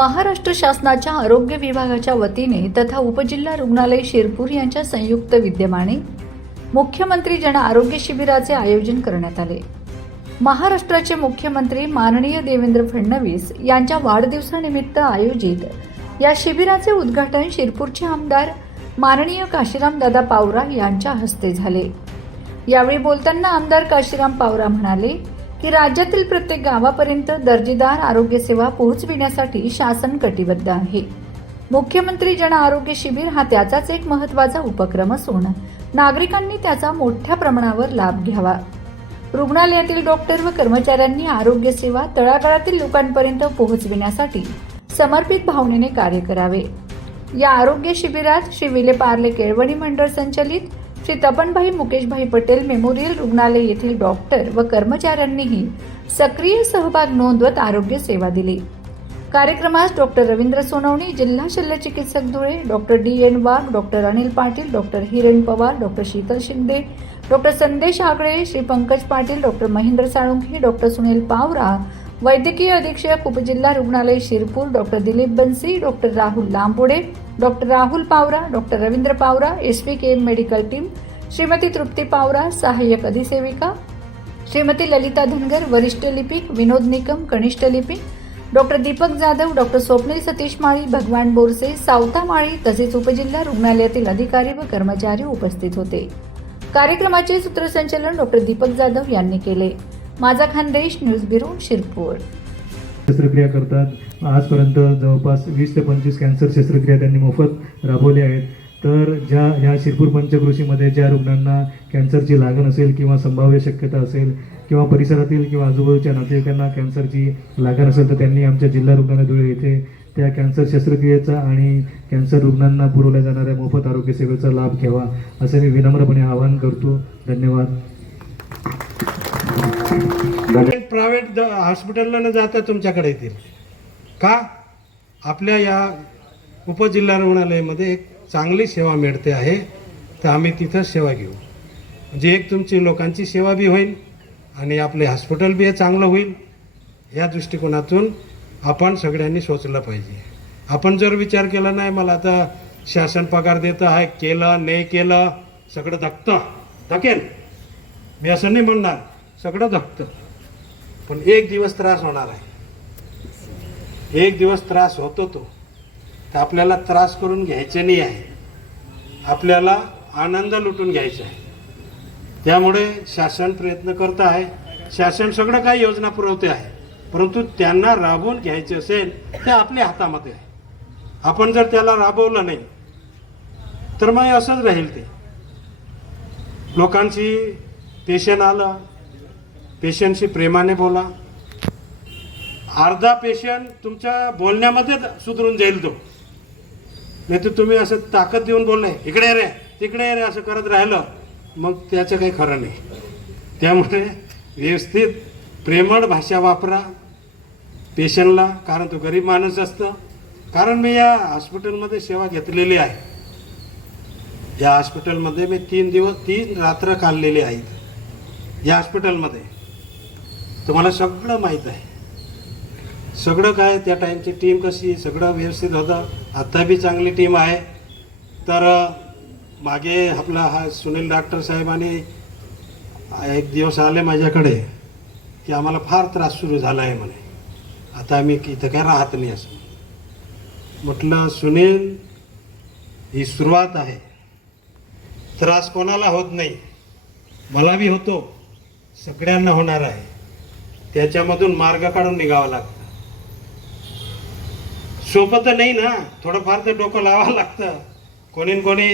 महाराष्ट्र शासनाच्या आरोग्य विभागाच्या वतीने तथा उपजिल्हा रुग्णालय शिरपूर यांच्या संयुक्त विद्यमाने मुख्यमंत्री जन आरोग्य शिबिराचे आयोजन करण्यात आले। महाराष्ट्राचे मुख्यमंत्री माननीय देवेंद्र फडणवीस यांच्या वाढदिवसानिमित्त आयोजित या शिबिराचे उद्घाटन शिरपूरचे आमदार माननीय काशीराम दादा पावरा यांच्या हस्ते झाले। यावेळी बोलताना आमदार काशीराम पावरा म्हणाले की राज्यातील प्रत्येक गावापर्यंत दर्जेदार आरोग्य सेवा पोहोचविण्यासाठी शासन कटिबद्ध आहे। मुख्यमंत्री जन आरोग्य शिबिर हा त्याचाच एक महत्त्वाचा उपक्रम असून नागरिकांनी त्याचा मोठ्या प्रमाणावर लाभ घ्यावा। रुग्णालयातील डॉक्टर व कर्मचाऱ्यांनी आरोग्य सेवा तळागाळातील लोकांपर्यंत पोहोचविण्यासाठी समर्पित भावनेने कार्य करावे। या आरोग्य शिबिरात श्री विले पार्ले केळवणी मंडळ संचलित श्री तपनभाई मुकेशभाई पटेल मेमोरियल रुग्णालय येथील डॉक्टर व कर्मचाऱ्यांनीही सक्रिय सहभाग नोंदवत आरोग्य सेवा दिली। कार्यक्रमास डॉक्टर रवींद्र सोनवणे, जिल्हा शल्यचिकित्सक Dhule, doctor D N. Wagh, doctor Anil Patil, doctor Hiran Pawar, doctor Sheetal Shinde, doctor Sandesh Agale, Shri Pankaj Patil, doctor Mahendra Salunkhe, doctor Sunil Pawara, वैद्यकीय अधीक्षक उपजिल्हा रुग्णालय Shirpur, doctor Dilip Bansi, doctor Rahul Lambode, doctor Rahul Pawara, doctor Ravindra Pawara, SPKM medical team, Shrimati Trupti Pawara, सहाय्यक अधिसेविका श्रीमती ललिता धनगर, वरिष्ठ लिपिक विनोद निकम, कनिष्ठ लिपिक डॉक्टर दीपक जाधव, डॉक्टर स्वप्नील सतीश माळी, भगवान बोरसे, सावता माळी तसेच उपजिल्हा रुग्णालयातील अधिकारी व कर्मचारी उपस्थित होते। कार्यक्रमाचे सूत्रसंचालन डॉक्टर दीपक जाधव यांनी केले। माझा खानदेश न्यूज ब्युरो शिरपूर। शस्त्रक्रिया करतात। आजपर्यंत जवळपास 20 ते 25 कॅन्सर शस्त्रक्रिया त्यांनी मोफत राबवल्या आहेत। तर ह्या शिरपूर पंचक्रोशीमध्ये ज्या रुग्णांना कॅन्सरची लागण असेल किंवा संभाव्य शक्यता असेल किंवा परिसरातील किंवा आजूबाजूच्या नातेवाईकांना कॅन्सरची लागण असेल तर त्यांनी आमच्या जिल्हा रुग्णालय धुळे येथे त्या कॅन्सर शस्त्रक्रियेचा आणि कॅन्सर रुग्णांना पुरवल्या जाणाऱ्या मोफत आरोग्य सेवेचा लाभ घ्यावा असे मी विनम्रपणे आवाहन करतो। धन्यवाद। प्रायव्हेट हॉस्पिटलला न जाता तुमच्याकडे येतील का? आपल्या या उपजिल्हा रुग्णालयामध्ये एक चांगली सेवा मिळते आहे, तर आम्ही तिथं सेवा घेऊ। म्हणजे एक तुमची लोकांची सेवा बी होईल आणि आपले हॉस्पिटल बी हे चांगलं होईल। या दृष्टिकोनातून आपण सगळ्यांनी सोचलं पाहिजे। आपण जर विचार केला नाही, मला आता शासन पगार देतं आहे, केलं नाही केलं सगळं धकेल, मी असं नाही म्हणणार, सगळं धकतं, पण एक दिवस त्रास होणार आहे। एक दिवस त्रास होतो तो, तर आपल्याला त्रास करून घ्यायचे नाही आहे, आपल्याला आनंद लुटून घ्यायचा आहे। त्यामुळे शासन प्रयत्न करत आहे, शासन सगळं काही योजना पुरवते आहे, परंतु त्यांना राबवून घ्यायचे असेल ते आपल्या हातामध्ये आहे। आपण जर त्याला राबवलं नाही तर मग असंच राहील। ते लोकांची पेशंट आलं, पेशंटशी प्रेमाने बोला। अर्धा पेशंट तुमच्या बोलण्यामध्ये सुधरून जाईल तो, नाही तर तुम्ही असं ताकद देऊन बोलले इकडे रे तिकडे रे असं करत राहिलं मग त्याचं काही खरं नाही। त्यामुळे व्यवस्थित प्रेमळ भाषा वापरा पेशंटला, कारण तो गरीब माणूस असतं। कारण मी या हॉस्पिटलमध्ये सेवा घेतलेली आहे। या हॉस्पिटलमध्ये मी 3 रात्र काढलेली आहेत या हॉस्पिटलमध्ये। तुम्हाला सगळं माहीत आहे, सगळं काय त्या टाईमची टीम कशी सगळं व्यवस्थित होतं। आता बी चांगली टीम आहे। तर मागे आपला हा सुनील डॉक्टर साहेबांनी एक दिवस आले माझ्याकडे की आम्हाला फार त्रास सुरू झाला आहे म्हणे, आता आम्ही इथं काय राहत नाही असं म्हटलं। सुनील, ही सुरुवात आहे, त्रास कोणाला होत नाही, मला बी होतो, सगळ्यांना होणार आहे। त्याच्यामधून मार्ग काढून निघावं लागतं। सोपं तर नाही ना, थोडंफार तर डोकं लावावं लागतं। कोणी